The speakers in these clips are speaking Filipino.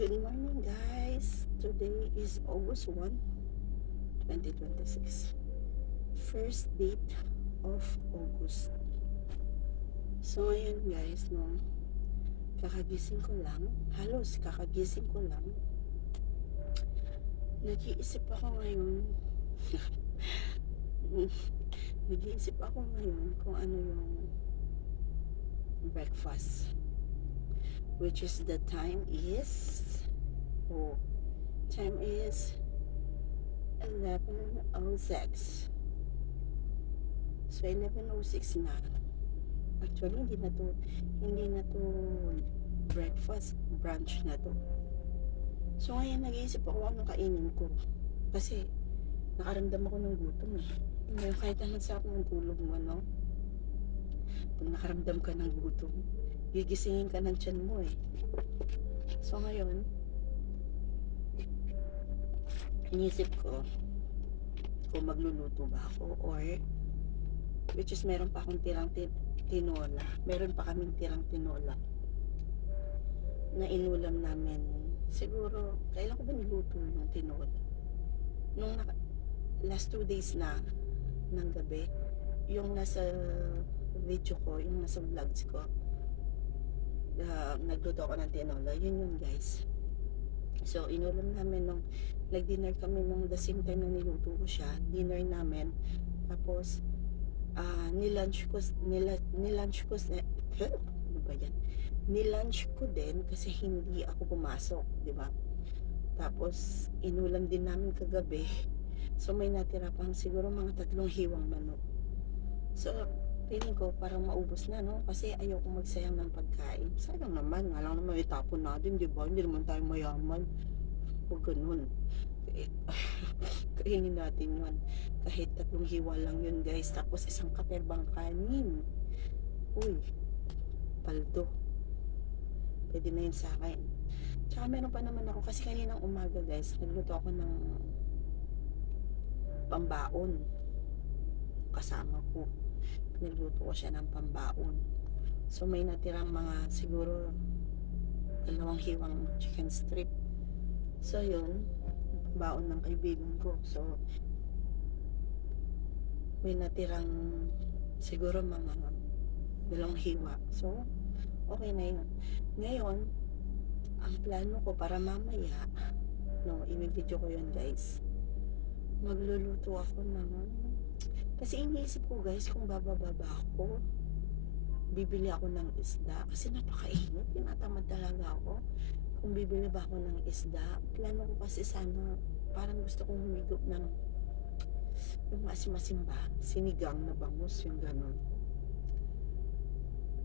Good morning, guys. Today is August 1, 2026. First date of August. So, ngayon, guys, no, kakagising ko lang. Halos kakagising ko lang. Nag-iisip ako ngayon. Nag-iisip ako ngayon kung ano yung breakfast. Which is the time is... Oh, time is 11:06. So 11:06 na. Actually hindi na to breakfast, brunch na to. So ngayon nag-iisip ako anong kainin ko. Kasi nakaramdam ako ng gutom eh. Ngayon kahit anong sarap ng tulog mo, no? Pag nakaramdam ka ng gutom, gigisingin ka ng tiyan mo eh. So ngayon, inisip ko kung magluluto ba ako or which is meron pa akong tirang tinola. Meron pa kaming tirang tinola na inulam namin. Siguro, kailan ko ba niluto yung tinola? Nung last 2 days na ng gabi, yung nasa video ko, yung nasa vlogs ko, nagluto ako ng tinola. Yun guys. So, inulam namin nung nag-dinner kami nung the same time na niluto ko siya. Dinner namin. Tapos, nilunch ko ano ba yan? Nilunch ko din kasi hindi ako pumasok, di ba? Tapos, inulam din namin kagabi. So, may natira pang siguro mga 3 hiwang manok. So, feeling ko parang maubos na, no? Kasi ayoko magsayang ng pagkain. Sayang naman, nga lang naman itapon natin, di ba? Hindi naman tayo mayaman. Huwag ganun. Kainin natin yun. Kahit 3 hiwa lang yun, guys. Tapos isang katerbang kanin. Uy, paldo. Pwede na yun sa akin. Tsaka meron pa naman ako, kasi kaninang umaga, guys, nagluto ako ng pambaon. Kasama ko. Nagluto ko siya ng pambaon. So may natirang mga siguro 2 hiwang chicken strip. So yun, baon ng kaibigan ko. So may natirang siguro mga 2 hiwa. So okay na yun. Ngayon, ang plano ko para mamaya, no, i-video ko yun, guys. Magluluto ako ng, kasi iniisip ko, guys, kung bababa ako, bibili ako ng isda kasi napakainit, tinatamad talaga ako. Kung bibili ba ako ng isda, plano ko kasi sana, parang gusto kong humigop ng yung masim-masim ba, sinigang na bangus, yung gano'n.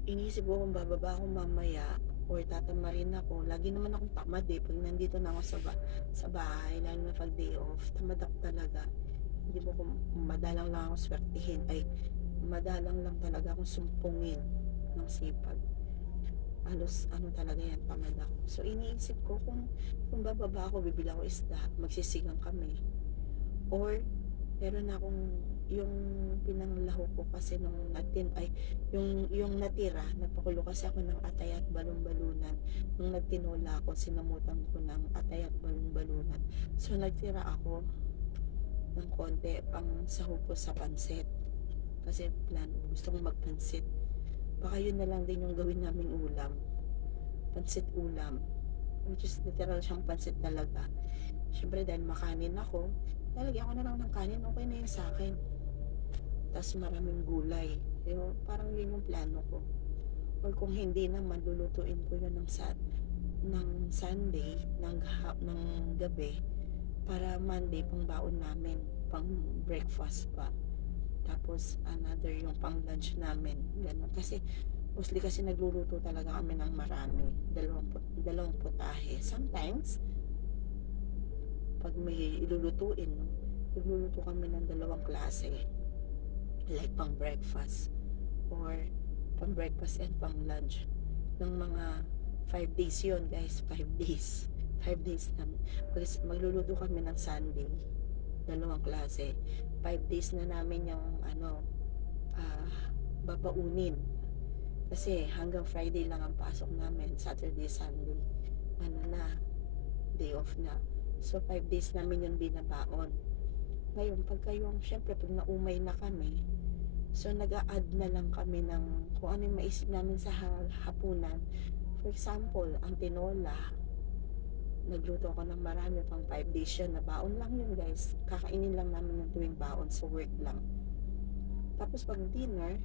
Iniisip ko kung bababa ako mamaya or tatamarin ako. Lagi naman akong tamad eh pag nandito na ako sa bahay, lalo na pag day off, tamad ako talaga. Hindi mo kung madalang lang ako swertihin, ay madalang lang talaga akong sumpungin ng sipag. Halos ano talaga yan, tamad ako. So iniisip ko kung bababa ako, bibili ako isda, magsisigang kami. Or meron akong yung pinanglaho ko kasi nung yung natira, nagpakulo kasi ako ng atay at balon-balunan. Nung nagtinola ako, sinamutan ko ng atay at balon-balunan. So nagtira ako ng konti pang sahog ko sa pansit. Kasi gusto kong magpansit. Baka yun na lang din yung gawin naming ulam. Pansit ulam. Which is literal siyang pansit talaga. Siyempre dahil makanin ako, lalagyan ko na lang ng kanin, okay na yun sa akin. Tapos maraming gulay. Pero parang yun yung plano ko. Or kung hindi naman, lulutuin ko yun ng Sunday, ng gabi, para Monday pang baon namin, pang breakfast pa. Tapos another yung pang lunch namin. Ganun. Kasi mostly kasi nagluluto talaga kami ng marami. Dalawang putahe. Sometimes, pag may ilulutuin, no, nagluluto kami ng 2 klase. Like pang breakfast or pang breakfast and pang lunch. Ng mga 5 days yun, guys. 5 days. 5 days namin. Magluluto kami ng Sunday. 2 klase. 5 days na namin yung babaunin. Kasi hanggang Friday lang ang pasok namin. Saturday, Sunday. day off na. So 5 days namin yung binabaon. Ngayon pagka yung syempre pag naumay na kami, so nag-a-add na lang kami ng kung ano yung maisip namin sa hapunan. For example, ang tinola, nagluto ako ng marami pang 5 days yun na baon lang yun guys. Kakainin lang namin ng tuwing baon sa work lang. Tapos pag dinner,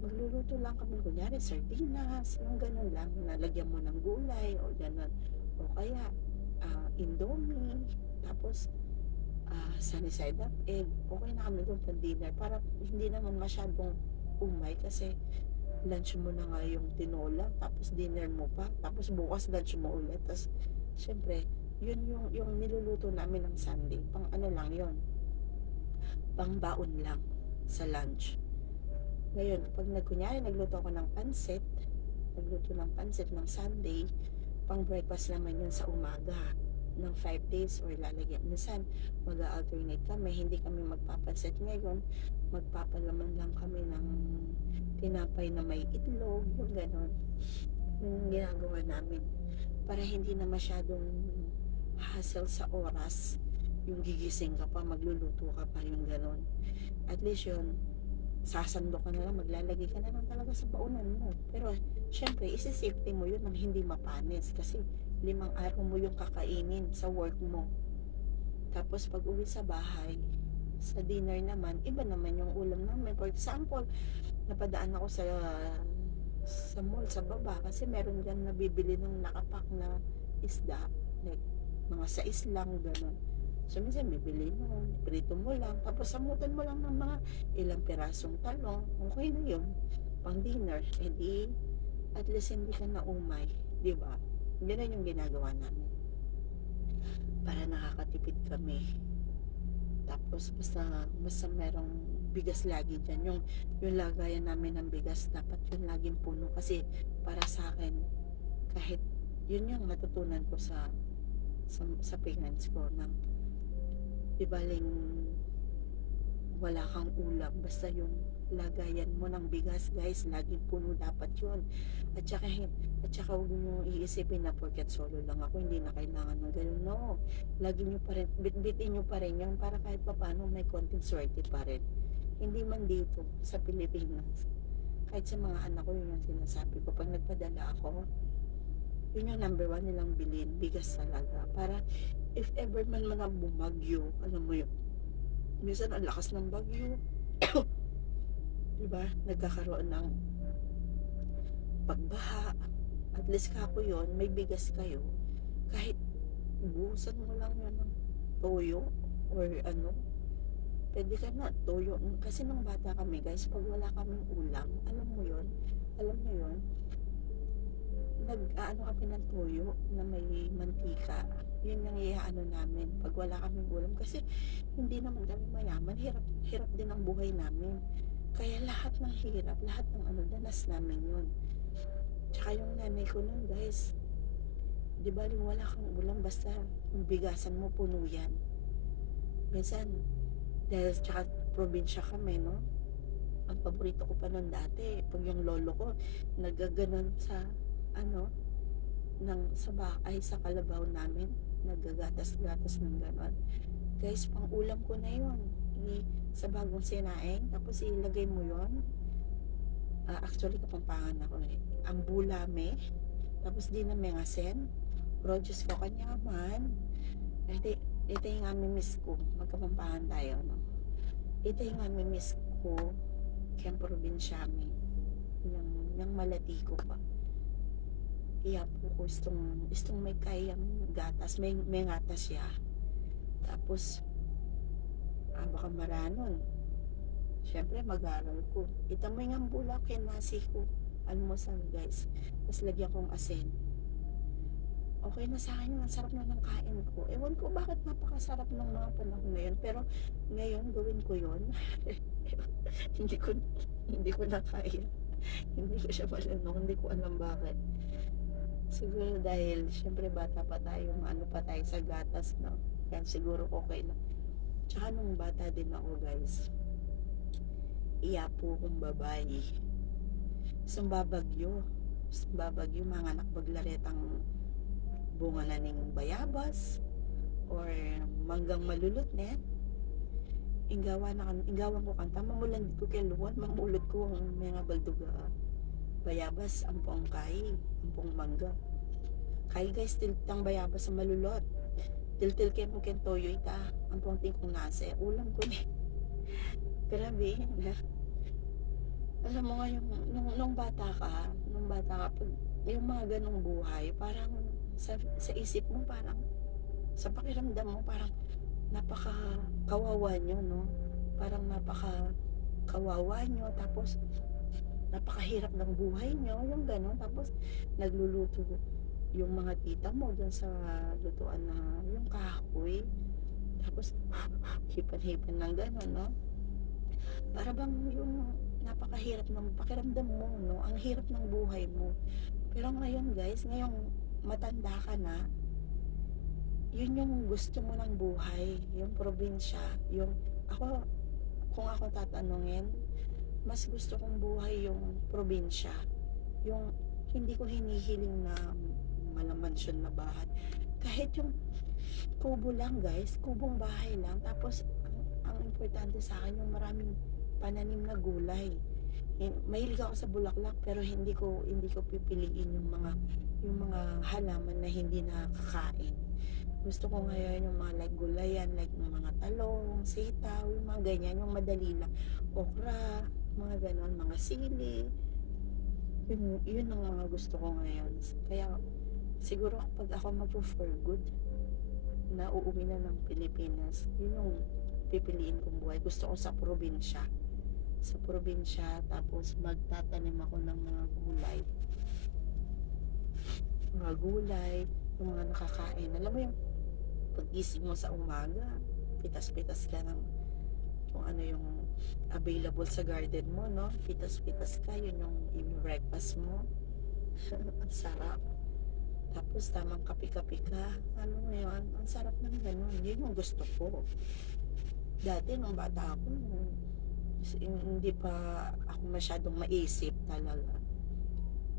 magluluto lang kami kunyari sardinas, yung ganun lang, nalagyan mo ng gulay o ganun. O kaya indomie, tapos sunny side up egg, okay na kami doon pang dinner para hindi naman masyadong umay kasi lunch mo na nga yung tinola tapos dinner mo pa tapos bukas lunch mo ulit tapos syempre yun yung niluluto namin ng Sunday pang ano lang yun, pang baon lang sa lunch. Ngayon kapag nagkunyari nagluto ako ng pansit, nagluto ng pansit ng Sunday, pang breakfast naman yun sa umaga ng 5 days or lalagyan. Minsan, mag-alternate kami. Hindi kami magpapansit ngayon. Magpapalaman lang kami ng tinapay na may itlog, yung gano'n. Yung ginagawa namin. Para hindi na masyadong hassle sa oras. Yung gigising ka pa, magluluto ka pa, yung gano'n. At least yun, sasando ka na lang, maglalagay ka na lang talaga sa baunan mo. Pero, syempre, isi-safety mo yun nang hindi mapanis. Kasi, 5 araw mo yung kakainin sa work mo. Tapos, pag uwi sa bahay, sa dinner naman, iba naman yung ulam namin. For example, napadaan ako sa mall, sa baba, kasi meron dyan nabibili ng nakapak na isda. Like, mga sais lang, gano'n. So, minsan bibili mo, prito mo lang, tapos samutan mo lang ng mga ilang pirasong talong, okay na yun. Pang dinner, edi, at least hindi ka na umay, di ba? Ganun yung ginagawa namin. Para nakakatipid kami. Tapos, basta merong bigas lagi dyan. Yung lagayan namin ng bigas, dapat yun laging puno. Kasi, para sa akin, kahit, yun yung natutunan ko sa parents ko, na di baling wala kang ulam basta yung lagayan mo ng bigas guys laging puno dapat yun at saka huwag nyo iisipin na porket solo lang ako hindi na kailangan ng ganun, no, lagi nyo pa rin bitbitin nyo pa rin yan para kahit pa paano may konting swerte pa rin, hindi man dito sa Pilipinas, kahit sa mga anak ko yun yung sinasabi ko pag nagpadala ako, yun yung number 1 nilang bilhin, bigas talaga para if ever man bumagyo, alam mo yun, minsan ang lakas ng bagyo, diba, nagkakaroon ng pagbaha, at least kako yun, may bigas kayo, kahit buhusan mo lang yun ng toyo, or ano, pwede ka na, toyo, kasi nung bata kami guys, pag wala kaming ulam, alam mo yun, nag-aano kami ng toyo na may mantika, yun yung iaano namin pag wala kaming ulam kasi hindi naman kami mayaman, hirap din ang buhay namin kaya lahat ng hirap, lahat ng ano, danas namin yun. Tsaka yung nanay ko nun guys, di ba wala kang ulam basta yung bigasan mo puno yan. Minsan dahil tsaka probinsya kami, no, ang paborito ko pa nun dati pag yung lolo ko nagaganon sa ano sa kalabaw namin, naggagatas-gatas ng ganon guys, pang ulam ko na yun, sa bagong sinaing, tapos ilagay mo yun, actually kapampangan ako ang bulame, tapos di na may asin, produce ko kanyaman, ito yung aming miss ko, magkapampangan tayo, no? Ito yung aming miss ko, kaya probinsyami, yung malati ko pa, iya po ko istong may kayang gatas, may gatas siya, tapos baka maranon, syempre mag-aral ko, itamoy nga bulak kaya nasi ko, almusal guys, tapos lagyan kong asin, okay na sa akin, ang sarap na ng kain ko, ewan ko bakit napakasarap ng mga panahon na yun, pero ngayon gawin ko yun, hindi ko na kaya, hindi ko siya malanong, hindi ko alam bakit. Siguro dahil syempre bata pa tayo, ano pa tayo sa gatas, no? Kaya siguro okay na. Tsaka nung bata din ako guys, iyapo kong babae. Isang babagyo, mga anak baglaretang bunga na ning bayabas or manggang malulot net inggawan ko kanta mamulan ko keluan mamulot ko ang mga balduga bayabas ampong kay ampong mangga kay guys tiltang bayabas sa malulot tiltil ken mo ken toyo ita ampong tingkong nase ulam ko ni grabe na alam mo nga nung bata ka pag yung mga ganong buhay parang sa isip mo parang sa pakiramdam mo parang napaka kawawa nyo no parang napaka kawawa nyo tapos napakahirap ng buhay nyo yung gano'n tapos nagluluto yung mga tita mo dun sa lutuan na yung kahoy tapos hipan-hipan ng gano'n no para bang yung napakahirap ng pakiramdam mo no ang hirap ng buhay mo pero ngayon guys ngayong matanda ka na yun yung gusto mo ng buhay yung probinsya yung ako kung ako tatanungin mas gusto kong buhay yung probinsya yung hindi ko hinihiling na malamansyon na bahay kahit yung kubo lang guys kubong bahay lang tapos ang importante sa akin yung maraming pananim na gulay mahilig ako sa bulaklak pero hindi ko pipiliin yung mga halaman na hindi nakakain gusto ko ngayon yung mga like gulayan like yung mga talong, sitaw yung mga ganyan yung madali lang okra, mga ganon, mga sili yun ang mga gusto ko ngayon kaya siguro kapag ako mag-for good na uuwi na ng Pilipinas yun yung pipiliin kong buhay gusto ko sa probinsya tapos magtatanim ako ng mga gulay yung mga nakakain alam mo yung pagising mo sa umaga pitas-pitas ka ng kung ano yung available sa garden mo no pitas-pitas ka yun yung breakfast mo ang sarap tapos tamang kape-kape ka ano mo yun ang sarap ng ganun yun yung gusto ko dati nung bata ako hindi pa ako masyadong maisip talaga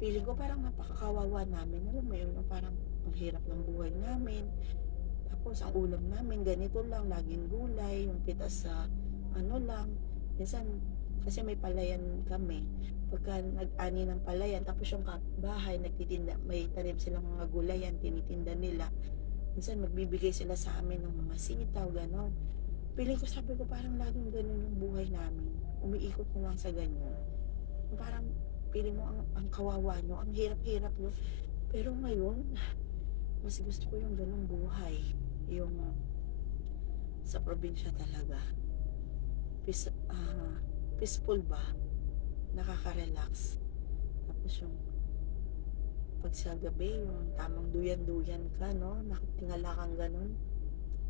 feeling ko parang napakakawawa namin alam mo yun parang ang hirap ng buhay namin tapos ang ulam namin ganito lang laging gulay yung pitas sa ano lang minsan kasi may palayan kami pagka nag-ani ng palayan tapos yung bahay nagtitinda may tanim silang mga gulayan tinitinda nila minsan magbibigay sila sa amin ng mga sitaw ganon feeling ko sabi ko parang laging ganon yung buhay namin umiikot na lang sa ganyan parang feeling mo ang kawawa nyo ang hirap-hirap nyo pero ngayon mas gusto ko yung ganong buhay yung sa probinsya talaga peaceful ba nakaka-relax tapos yung pag sa gabi yung tamang duyan-duyan ka no nakatingala kang ganon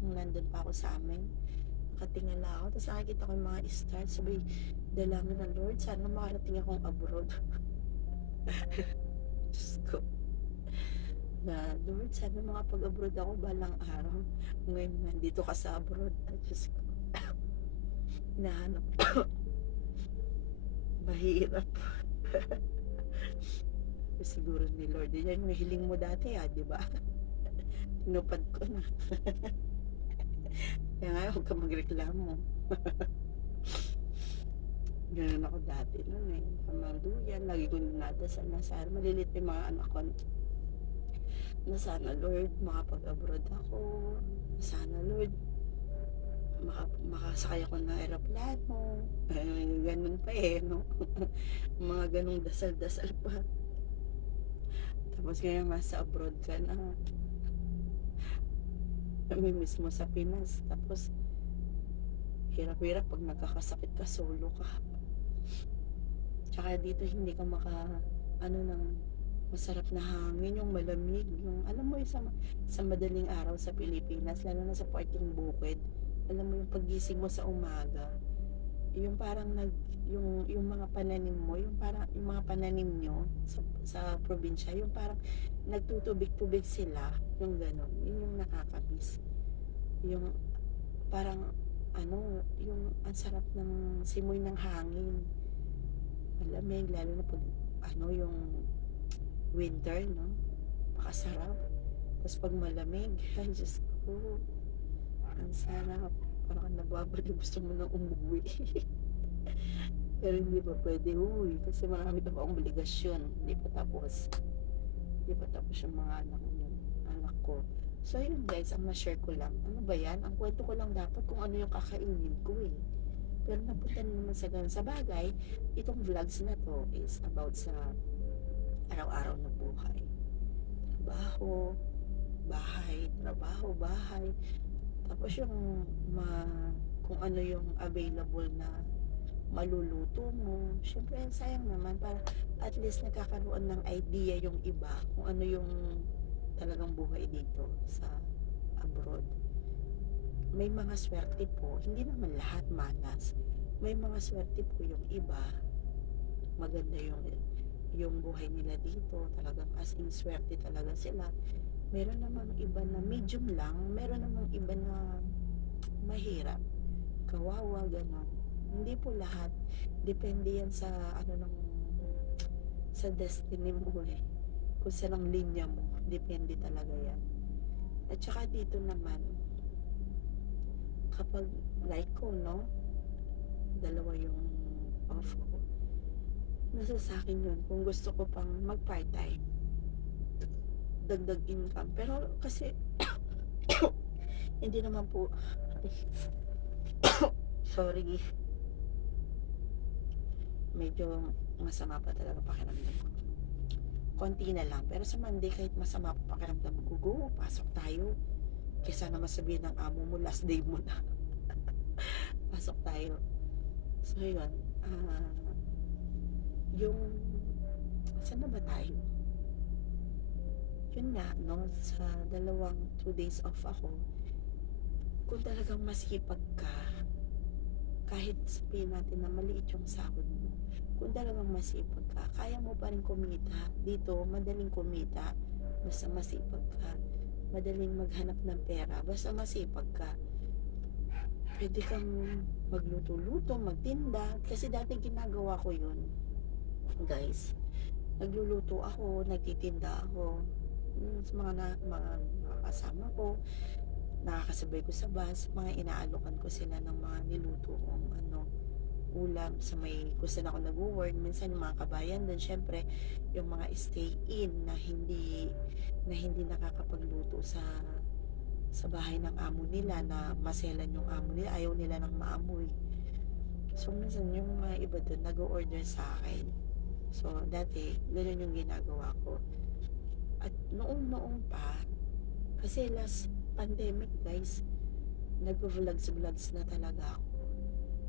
nung nandun pa ako sa amin nakatingala ako tapos nakikita ko yung mga stars sabi dalangin ng Lord sana makarating akong abroad Diyos ko na Lord sana makapag-abroad ako balang araw ngayon nandito ka sa abroad Diyos ko hinahanap mahirap siguro ni Lord yan yung hiling mo dati di ba tinupad ko na kaya nga huwag ka magreklamo ganun ako dati nun tamanduyan lagi ko nadasal na sana malilit yung mga anak ko na sana Lord makapag-abroad ako sana Lord makasakay ako ng aeroplano ganun pa no mga ganung dasal-dasal pa tapos ngayon nasa abroad ka na namimiss mo sa Pinas tapos hirap-hirap pag nagkakasakit ka solo ka tsaka dito hindi ka ng masarap na hangin yung malamig yung alam mo sa madaling araw sa Pilipinas lalo na sa parting bukid alam mo yung pagising mo sa umaga yung parang yung mga pananim mo yung parang yung mga pananim nyo sa probinsya yung parang nagtutubig-tubig sila yung gano'n yun yung nakakamiss yung parang yung ang sarap ng simoy ng hangin malamig lalo na pag yung winter no pakasarap Tas 'pag malamig, ay Diyos ko, ang sarap. Parang kang nababaliw, gusto mo ng umuwi. Pero hindi pa puwede umuwi kasi marami pa akong obligasyon, hindi pa tapos. Hindi pa tapos yung mga anak ko. So yun guys, ang ma-share ko lang, ano ba yan, ang kuwento ko lang dapat kung ano yung kakainin ko, eh. Pero napunta na naman sa gano'n. Sabagay, itong vlogs na 'to is about sa araw-araw na buhay. Trabaho, bahay, trabaho, bahay. Tapos yung ma kung ano yung available na maluluto mo. Siyempre sayang naman, para at least nagkakaroon ng idea yung iba kung ano yung talagang buhay dito sa abroad. May mga swerte po, hindi naman lahat malas. May mga swerte po yung iba, maganda yung buhay nila dito, talagang as in swerte talaga sila. Meron namang iba na medium lang, meron namang iba na mahirap, kawawa, gano'n. Hindi po lahat, depende yan sa ano ng sa destiny mo, eh. Kung saan ang linya mo, depende talaga yan. At saka dito naman, kapag like ko, no, dalawa yung off ko, nasa sa'kin yun kung gusto ko pang mag part-time, dagdag income. Pero kasi hindi naman po sorry, medyo masama pa talaga pakiramdam ko. Konti na lang, pero sa Monday kahit masama pa pakiramdam ko, go, pasok tayo. Kaysa naman sabihin ng amo mo, last day mo na. Pasok tayo. So yun, yung saan na ba tayo? Yun nga, no, sa dalawang 2 days off ako, kung talagang masipag ka, kahit sabihin natin na maliit yung sahod mo, kung talagang masipag ka, kaya mo pa rin kumita. Dito, madaling kumita, basta masipag ka. Madaling maghanap ng pera, basta masipag ka. Pwede kang magluto-luto, magtinda, kasi dati ginagawa ko yun. Guys, nagluluto ako, nagtitinda ako. Sa mga kasama ko, nakakasabay ko sa bus, mga inaalokan ko sila ng mga niluto kong ulam sa may kung saan ako nag-work. Minsan yung mga kabayan doon, syempre yung mga stay in na hindi nakakapagluto sa bahay ng amo nila, na maselan yung amo nila, ayaw nila ng maamoy. So minsan yung mga iba doon nag-order sa akin. So dati ganoon yung ginagawa ko. At noong pa, kasi last pandemic guys, nag-vlogs na talaga ako.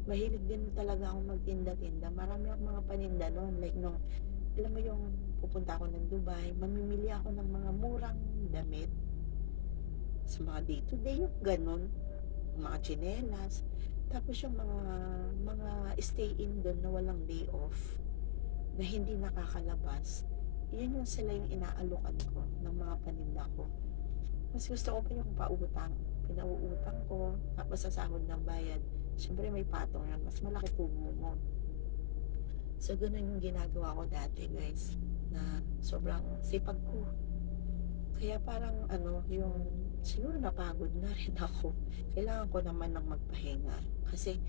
Mahilig din talaga akong magtinda-tinda. Marami akong mga paninda noon. Like nung, alam mo yung pupunta ako ng Dubai, mamimili ako ng mga murang damit. Sa mga day-to-day, yung ganun. Mga tsinelas. Tapos yung mga stay-in doon na walang day off, na hindi nakakalabas, yun yung sila yung inaalukan ko ng mga paninda ko. Mas gusto ko pa yung pautang. Pinauutang ko, tapos sa sahod ng bayad, syempre may patong yan, mas malaki tubo mo. So ganun yung ginagawa ko dati guys, na sobrang sipag ko. Kaya parang yung siguro napagod na rin ako. Kailangan ko naman ng magpahinga. Kasi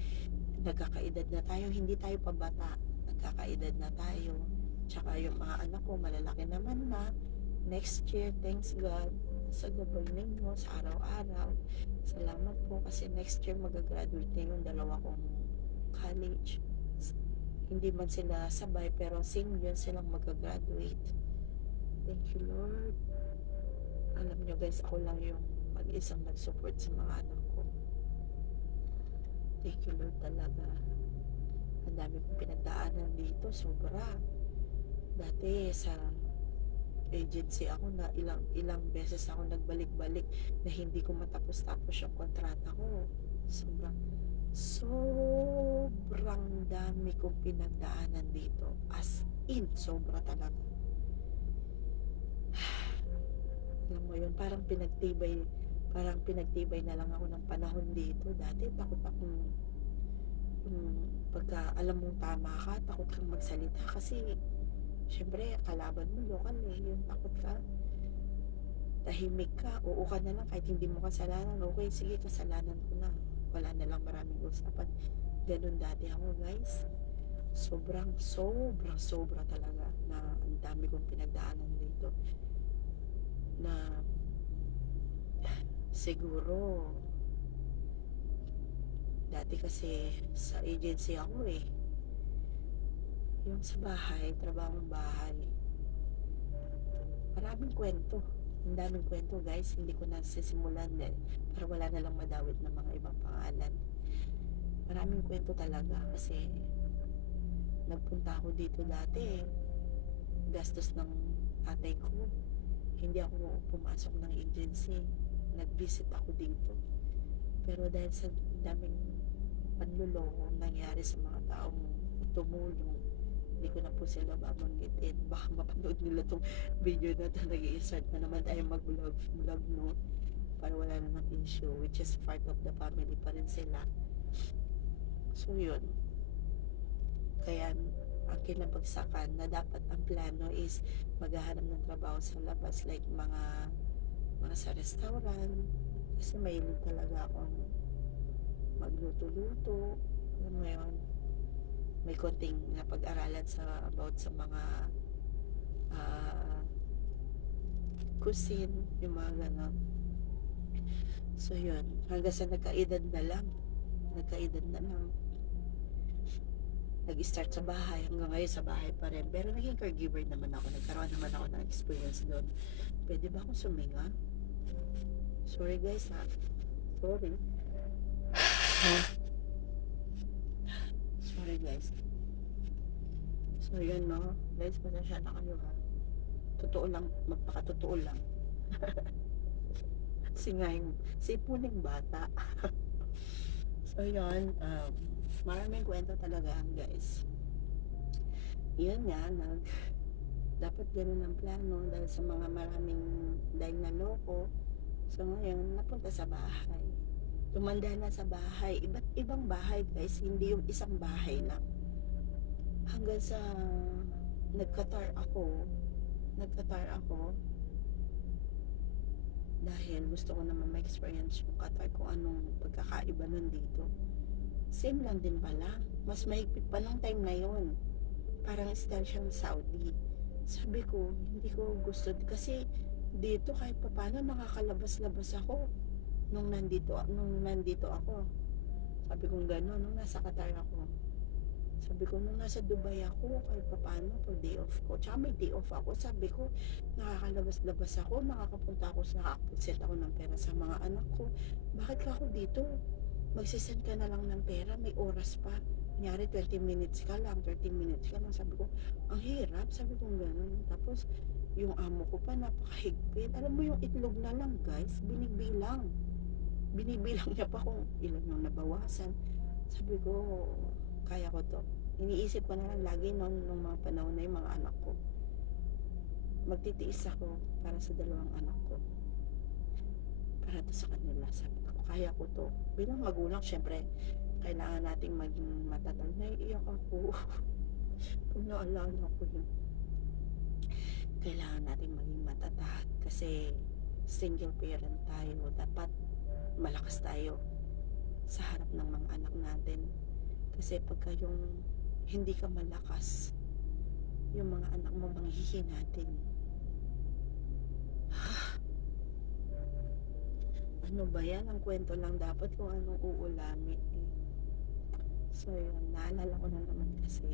nagkakaedad na tayo, hindi tayo pabata. Nagkakaedad na tayo. Tsaka yung mga anak ko, malalaki naman na. Next year, thanks God, sa gabay ninyo, sa araw-araw. Salamat po kasi next year magagraduate na yung dalawa kong college. Hindi man sila sabay, pero same yun silang magagraduate. Thank you Lord. Alam nyo guys, ako lang yung mag-isang nag-support sa mga anak ko. Thank you Lord talaga. Ang dami kong pinagdaanan dito, sobra. Dati sa agency ako na ilang beses ako nagbalik-balik na hindi ko matapos-tapos yung kontrata ko. Sobrang dami kong pinagdaanan dito. As in, sobra talaga. Alam mo yun, parang pinagtibay na lang ako ng panahon dito. Dati takot akong pagka alam mong tama ka, takot kang magsalita kasi syempre kalaban mo lokal, eh, yung takot ka. tahimik ka, oo ka na lang kahit hindi mo kasalanan, okay sige kasalanan ko na, wala na lang maraming usapan. Ganun dati ako guys, sobra talaga na ang dami kong pinagdaanan dito na siguro dati kasi sa agency ako eh, yung sa bahay, trabahong bahay, maraming kwento. Ang daming kwento guys, hindi ko na sisimulan para wala na lang madawit ng mga ibang pangalan. Maraming kwento talaga kasi nagpunta ako dito dati, gastos ng tatay ko. Hindi ako pumasok ng agency. Nag-visit ako dito. Pero dahil sa daming panluloko nangyari sa mga taong tumulong, hindi ko na po sila babanggitin. Baka mapanood nila tong video na ito. Nag-i-start na naman tayo mag-vlog, no? Para wala namang issue, which is part of the family pa rin sila. So yun. Kaya ang kinabagsakan na dapat ang plano is maghahanap ng trabaho sa labas, like mga sa restaurant, kasi mahilig talaga akong magluto-luto, alam mo yun, may konting napag-aralan about sa mga cuisine, yung mga ganon. So yun, hanggang sa nagkaedad na lang, nag-start sa bahay, hanggang ngayon sa bahay pa rin. Pero naging caregiver naman ako, nagkaroon naman ako ng experience doon. Pwede ba akong suminga? Sorry guys ha. Sorry. Sorry guys. So yun no. Guys, pasensya na kayo ha. Totoo lang, magpakatotoo lang. Sipuning bata. So yun, maraming kwento talaga guys. Yun nga, dapat ganun ang plano dahil sa mga dahil naloko. So ngayon, napunta sa bahay. Tumanda na sa bahay. Iba't ibang bahay guys, hindi yung isang bahay lang. Hanggang sa nagkatar ako dahil gusto ko naman ma-experience yung Qatar kung anong pagkakaiba nun dito. Same lang din pala. Mas mahigpit pa nung time na yon. Parang style siyang Saudi. Sabi ko, hindi ko gusto kasi dito kahit paano nakakalabas-labas ako nung nandito ako. Sabi ko gano'n nung nasa Qatar ako. Sabi ko nung nasa Dubai ako kahit paano pag day off ko. Tsaka may day off ako. Sabi ko nakakalabas-labas ako, nakakapunta ako sa set ako ng pera sa mga anak ko. Bakit ka ako dito? Magsisend ka na lang ng pera, may oras pa. Kunyari 20 minutes ka lang, 30 minutes ka lang. Sabi ko, ang hirap. Sabi ko gano'n. Tapos, yung amo ko pa, napakahigpit. Alam mo yung itlog na lang, guys, binibilang. Binibilang niya pa kung ilan yung nabawasan. Sabi ko, kaya ko to. Iniisip ko na lang lagi nung mga panahon na yung mga anak ko. Magtitiis ako para sa dalawang anak ko. Para to sa kanila. Sabi ko, kaya ko to. Bilang magulang, syempre, kailangan nating maging matatag. Naiiyak ako. Kung naalala ko yun. Kailangan nating maging matatag kasi single parent tayo. Dapat malakas tayo sa harap ng mga anak natin. Kasi pagka yung hindi ka malakas, yung mga anak mo manghihinatin. Ano ba yan? Ang kwento lang dapat kung anong uulamin eh. So yun, naalala ko na naman kasi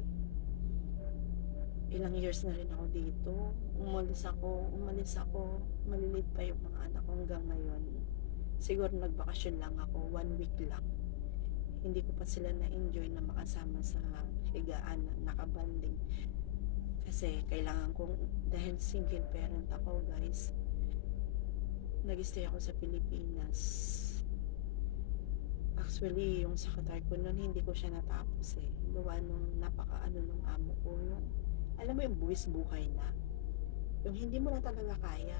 ilang years na rin ako dito. Umalis ako. Malilit pa yung mga anak ko hanggang ngayon. Siguro nagbakasyon lang ako, 1 week lang. Hindi ko pa sila na-enjoy na makasama sa higaan na nakabanding. Kasi kailangan kong, dahil single parent ako guys, nag-stay ako sa Pilipinas. Actually, yung sa Qatar ko nun, hindi ko siya natapos eh. Gawa nung nung amo ko. Yung, alam mo yung buwis buhay na. Yung hindi mo na talaga kaya.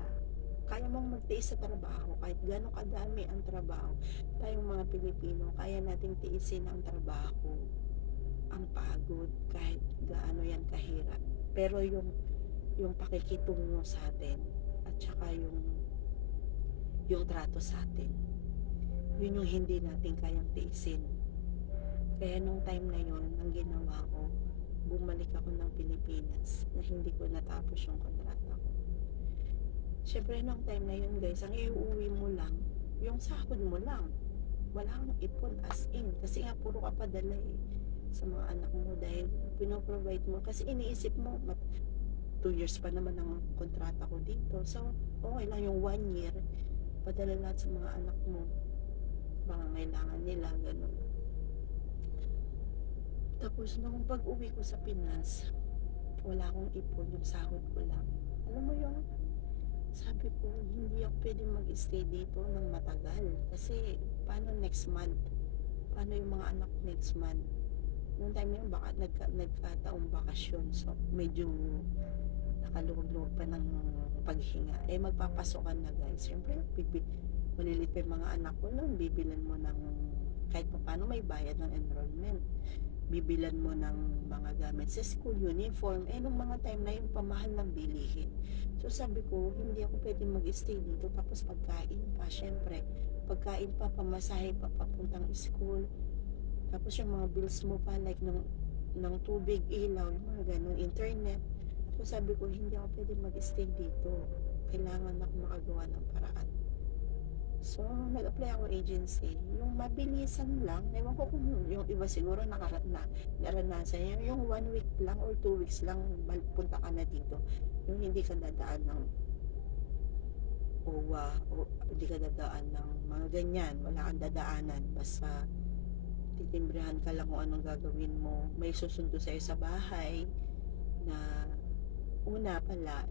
Kaya mong magtiis sa trabaho, kahit gano'ng kadami ang trabaho. Tayong mga Pilipino, kaya nating tiisin ang trabaho, ang pagod, kahit gaano yan kahirap. Pero yung pakikitungo sa atin, at saka yung yung trato sa atin. Yun yung hindi natin kayang tiisin. Kaya nung time na yun, ang ginawa ko, bumalik ako ng Pilipinas na hindi ko natapos yung kontrata ko. Siyempre nung time na yun guys, ang iuwi mo lang, yung sahod mo lang. Wala kang ipon as in. Kasi nga puro ka padala sa mga anak mo dahil pinoprovide mo. Kasi iniisip mo, 2 years pa naman ang kontrata ko dito. So, okay lang yung 1 year, padala lahat sa mga anak mo. Pangangailangan nila, gano'n. Tapos nung pag-uwi ko sa Pinas, wala akong ipon, yung sahod ko lang. Alam mo yung sabi ko, hindi ako pwede mag-stay dito ng matagal. Kasi, paano next month? Paano yung mga anak next month? Noong time na yun, baka nagkataong bakasyon. So, medyo nakaluwag-luwag pa ng paghinga. Magpapasokan na guys. Siyempre, malilit pa yung mga anak ko noon. Bibilan mo ng, kahit pa paano may bayad ng enrollment. Bibilan mo ng mga gamit sa school uniform. Nung mga time na yung pamahal ng bilihin. So sabi ko, hindi ako pwede mag-stay dito. Tapos pagkain pa, syempre. Pagkain pa, pamasahe pa, papuntang school. Tapos yung mga bills mo pa, like ng tubig, ilaw, yung mga ganun, internet. So sabi ko, hindi ako pwede mag-stay dito. Kailangan ako makagawa ng paraan. So, nag-apply ako agency. Yung mabilisan lang, ewan ko kung yung iba siguro naranasan yun. Yung 1 week lang or 2 weeks lang, punta ka na dito. Yung hindi ka dadaan ng OWA, o hindi ka dadaan ng mga ganyan. Wala kang dadaanan. Basta, titimbrehan ka lang kung anong gagawin mo. May susundo sa'yo sa bahay na una pala,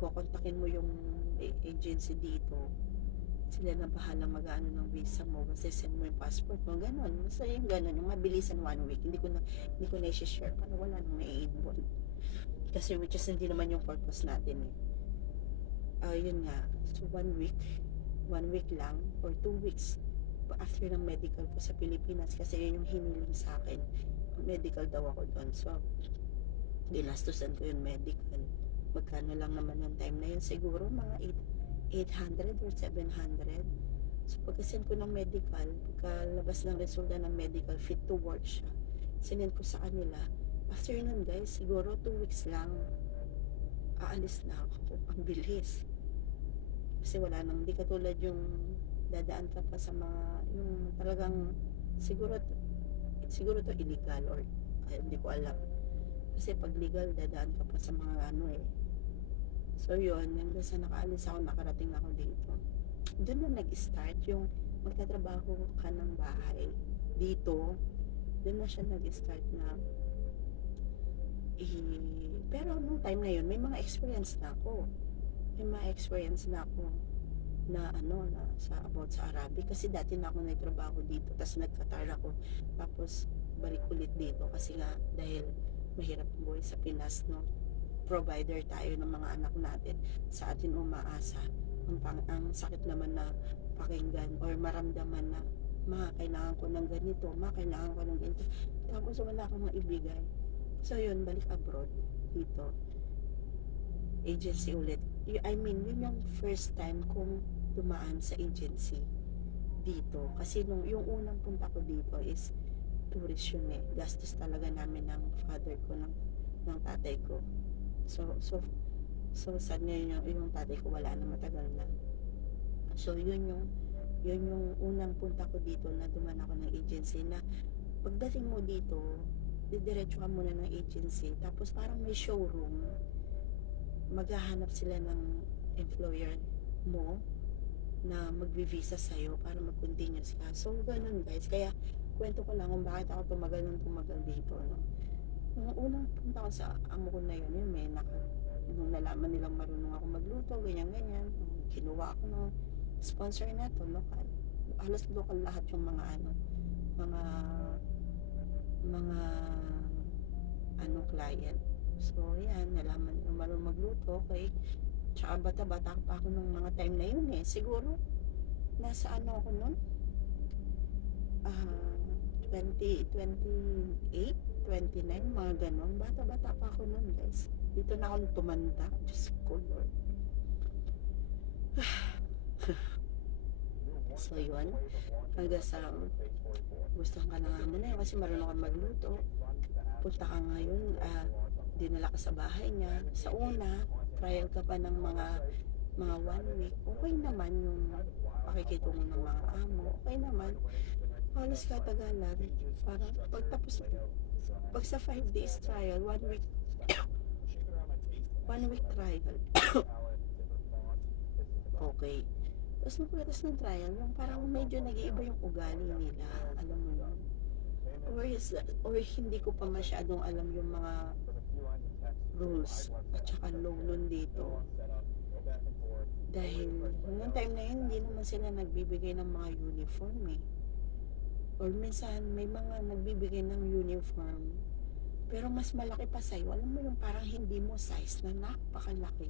kukontakin mo yung agency dito. Sila na bahala mag-ano ng visa mo, basta send mo yung passport mo, gano'n. Basta yung gano'n, yung mabilisan 1 week. Hindi ko na i-share para wala nang nai-involve. Kasi which is hindi naman yung purpose natin yun nga. So 1 week lang or 2 weeks after ng medical ko sa Pilipinas, kasi yun yung hiniling sa akin. Medical daw ako doon. So ginastusan ko yung medical. Magkano lang naman yung time na yun? Siguro mga 800 or 700. So pagkasend ko ng medical, pagkalabas ng resulta ng medical, fit to work siya, sinend ko sa kanila. After nun guys, siguro 2 weeks lang, aalis na ako. Ang bilis. Kasi wala nang, di katulad yung dadaan ka pa sa mga, yung talagang, siguro to illegal or, hindi ko alam. Kasi pag legal, dadaan ka pa sa mga So yun, hanggang sa nakaalis ako, nakarating ako dito. Doon na nag-start yung magtatrabaho ka ng bahay. Dito, doon na siya nag-start na pero nung time na yun, may mga experience na ako. Na about sa Arabic. Kasi dati na ako nagtrabaho dito, tapos nagkatar ako. Tapos balik ulit dito kasi nga dahil mahirap buhay sa Pinas, no? Provider tayo ng mga anak natin, sa atin umaasa. Ang sakit naman na pakinggan or maramdaman na kailangan ko ng ganito, kailangan ko ng ganito, tapos wala akong maibigay. So yun, balik abroad dito, agency ulit. Yun yung first time kong dumaan sa agency dito, kasi yung unang punta ko dito is tourist yun gastos talaga namin ng father ko, ng tatay ko. So sad ngayon yung tatay ko wala na, matagal na. So yun yung unang punta ko dito na dumaan ako ng agency, na pagdating mo dito, didiretso ka muna ng agency, tapos parang may showroom, maghahanap sila ng employer mo na magbi-visa sa'yo para mag-continuous ka. So ganun guys, kaya kwento ko lang kung bakit ako tumagal dito, no? Nung unang punta ko sa amo ko na yun, nung nalaman nilang marunong ako magluto, ganyan, kinuha ako ng sponsor na to, local. Halos local lahat yung mga client. So yan, nalaman nilang marunong magluto, okay. Tsaka bata-bata pa ako nung mga time na yun siguro nasa ako nun, 28, 29, mga ganon. Bata-bata pa ako nun guys. Dito na ako tumanda. Diyos ko Lord. So yun, hanggang sa gusto ka na nga mo na yun kasi marunong ka magluto. Punta ka ngayon, dinala ka sa bahay niya. Sa una, trial ka pa ng mga 1 week. Okay naman yung pakikitungo ng mga amo. Okay naman. Halos katagalan. Parang pagtapos, pag sa 5 days trial, 1 week, 1 week trial. Okay. Tapos pagkatapos ng trial, yung parang medyo nag-iiba yung ugali nila. Alam mo yun? Or hindi ko pa masyadong alam yung mga rules at saka law nun dito. Dahil noong time na yun, hindi naman sila nagbibigay ng mga uniform eh. Or minsan, may mga nagbibigay ng uniform, pero mas malaki pa sa'yo. Alam mo yung parang hindi mo size na napakalaki.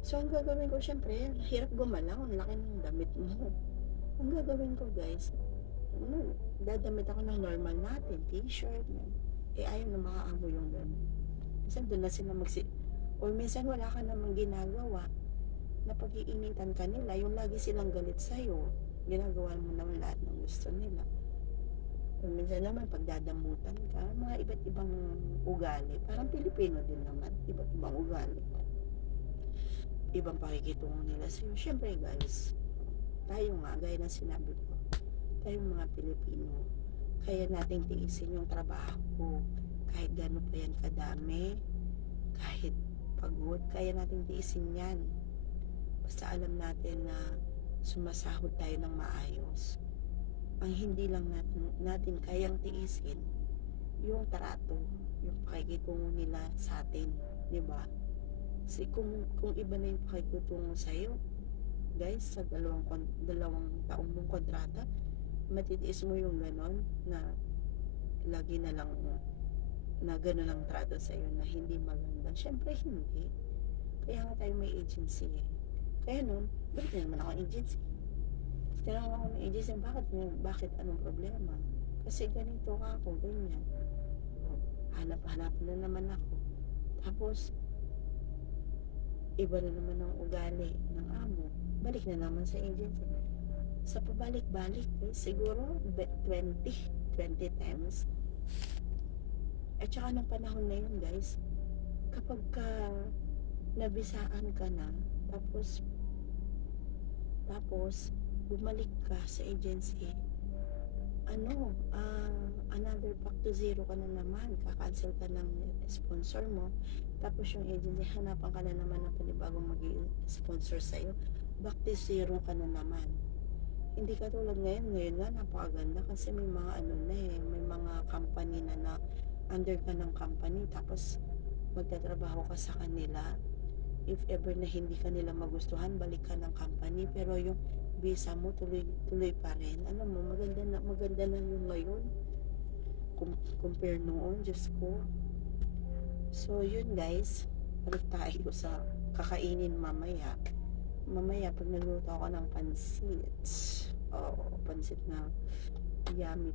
So, ang gagawin ko, syempre, hirap gumalaw. Ang laki ng damit mo. Ang gagawin ko, guys, dadamit ako ng normal natin, t-shirt. Ayaw na mga amo yung gano'n. Minsan doon na sila or minsan wala ka namang ginagawa na pag-iinitan ka nila, yung lagi silang galit sa'yo, ginagawa mo naman lahat ng gusto nila. Or minsan naman pagdadamutan ka, mga iba't ibang ugali, parang Pilipino din naman, iba't ibang ugali, ibang pakikitungo nila sa'yo. Syempre guys, tayo nga, gaya ng sinabi ko, tayong mga Pilipino, kaya nating tiisin yung trabaho kahit gano'n pa yan kadami, kahit pagod, kaya nating tiisin yan. Basta alam natin na sumasahod tayo ng maayos. Ang hindi lang natin kayang tiisin, yung trato, yung pakikitungo nila sa atin, di ba? Kasi kung iba na yung pakikitungo sa'yo, guys, sa dalawang taong mong kontrata, matitiis mo yung ganon na lagi na lang na gano'n ang trato sa'yo na hindi maganda. Syempre hindi. Kaya nga tayo may agency eh. Kaya nun, balik na naman ako agency. Tinanong ako ng agency, bakit anong problema? Kasi ganito ka ako, ganyan. Hanap-hanap na naman ako. Tapos, iba na naman ang ugali ng amo. Balik na naman sa agency. Sa pabalik-balik, siguro 20 times. At saka ng panahon na yun, guys, kapag nabisaan ka na, tapos bumalik ka sa agency, another back to zero ka na naman, kakancel ka ng sponsor mo, tapos yung agency, hanapan ka na naman ng panibagong mag-sponsor sa'yo, back to zero ka na naman. Hindi ka tulad ngayon nga, napakaganda kasi may mga may mga company na under ka ng company, tapos magtatrabaho ka sa kanila. If ever na hindi ka nila magustuhan, balik ka ng company, pero yung visa mo tuloy pa rin. Alam mo, maganda na yung ngayon compare noon, Diyos ko. So yun guys, balik tayo sa kakainin mamaya. Pag nagluto ako ng pansit, pansit na yummy